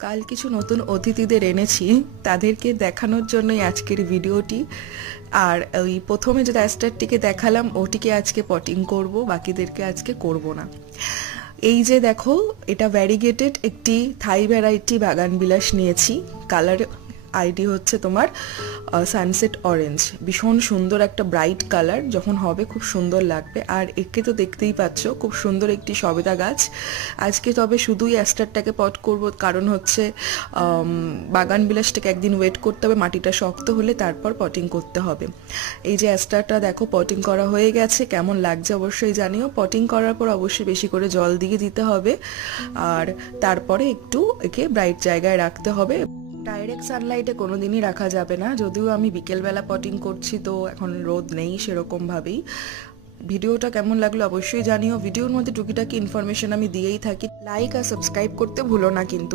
কাল কিছু নতুন অতিথিদের এনেছি, তাদেরকে দেখানোর জন্যই আজকের ভিডিওটি। আর ওই প্রথমে যে অ্যাস্টারটিকে দেখালাম ওটিকে আজকে পটিং করব, বাকিদেরকে আজকে করব না। এই যে দেখো, এটা ভ্যারিগেটেড একটি থাই ভ্যারাইটি বাগানবিলাস নিয়েছি। কালার আইডি হচ্ছে তোমার সানসেট অরেঞ্জ। ভীষণ সুন্দর একটা ব্রাইট কালার, যখন হবে খুব সুন্দর লাগবে। আর একে তো দেখতেই পাচ্ছ, খুব সুন্দর একটি সবেদা গাছ। আজকে তবে শুধুই অ্যাস্টারটাকে পট করব, কারণ হচ্ছে বাগান বিলাসটাকে একদিন ওয়েট করতে হবে, মাটিটা শক্ত হলে তারপর পটিং করতে হবে। এই যে অ্যাস্টারটা দেখো পটিং করা হয়ে গেছে, কেমন লাগছে অবশ্যই জানিও। পটিং করার পর অবশ্যই বেশি করে জল দিয়ে দিতে হবে, আর তারপরে একটু একে ব্রাইট জায়গায় রাখতে হবে। ডাইরেক্ট সানলাইটে কোনোদিনই রাখা যাবে না, যদিও আমি বিকেলবেলা পটিং করছি, তো এখন রোদ নেই সেরকমভাবেই। ভিডিওটা কেমন লাগলো অবশ্যই জানিও। ভিডিওর মধ্যে টুকিটাকি ইনফরমেশন আমি দিয়েই থাকি। লাইক আর সাবস্ক্রাইব করতে ভুলো না কিন্তু।